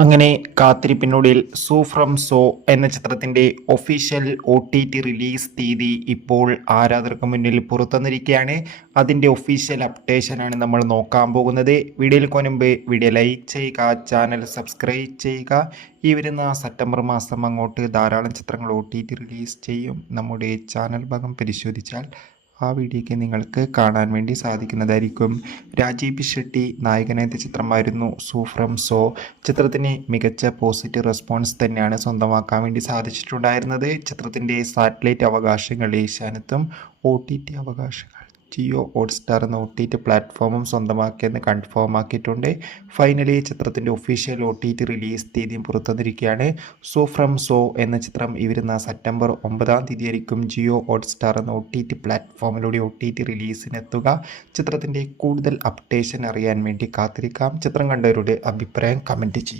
അങ്ങനെ കാത്തിരിപ്പിനൊടുവിൽ സൂ from so എന്ന ചിത്രത്തിൻ്റെ ഒഫീഷ്യൽ OTT റിലീസ് തീയതി ഇപ്പോൾ ആരാധകർക്ക് മുന്നിൽ പുറത്തുവന്നിരിക്കുകയാണ്. അതിൻ്റെ ഒഫീഷ്യൽ അപ്ഡേഷനാണ് നമ്മൾ നോക്കാൻ പോകുന്നത്. വീഡിയോയിൽ മുൻപ് വീഡിയോ ലൈക്ക് ചെയ്യുക, ചാനൽ സബ്സ്ക്രൈബ് ചെയ്യുക. ഈ വരുന്ന സെപ്റ്റംബർ മാസം അങ്ങോട്ട് ധാരാളം ചിത്രങ്ങൾ OTT റിലീസ് ചെയ്യും. നമ്മുടെ ചാനൽ ഭാഗം പരിശോധിച്ചാൽ ആ വീഡിയോയ്ക്ക് നിങ്ങൾക്ക് കാണാൻ വേണ്ടി സാധിക്കുന്നതായിരിക്കും. രാജീവ് ഷെട്ടി നായകനെത്തിയ ചിത്രമായിരുന്നു സൂ ഫ്രം സോ. ചിത്രത്തിന് മികച്ച പോസിറ്റീവ് റെസ്പോൺസ് തന്നെയാണ് സ്വന്തമാക്കാൻ വേണ്ടി സാധിച്ചിട്ടുണ്ടായിരുന്നത്. ചിത്രത്തിൻ്റെ സാറ്റലൈറ്റ് അവകാശങ്ങൾ ഏഷ്യാനെറ്റും OTT അവകാശങ്ങൾ ജിയോ ഹോട്ട്സ്റ്റാർ എന്ന OTT പ്ലാറ്റ്ഫോമും സ്വന്തമാക്കിയെന്ന് കൺഫേം ആക്കിയിട്ടുണ്ട്. ഫൈനലി ചിത്രത്തിൻ്റെ ഒഫീഷ്യൽ OTT റിലീസ് തീയതിയും പുറത്തുവന്നിരിക്കുകയാണ്. സൂ ഫ്രം സോ എന്ന ചിത്രം ഈ വരുന്ന സെപ്റ്റംബർ 9-ാം തീയതി ആയിരിക്കും ജിയോ ഹോട്ട്സ്റ്റാർ എന്ന OTT പ്ലാറ്റ്ഫോമിലൂടെ OTT റിലീസിനെത്തുക. ചിത്രത്തിൻ്റെ കൂടുതൽ അപ്ഡേഷൻ അറിയാൻ വേണ്ടി കാത്തിരിക്കാം. ചിത്രം കണ്ടവരുടെ അഭിപ്രായം കമൻറ്റ് ചെയ്യും.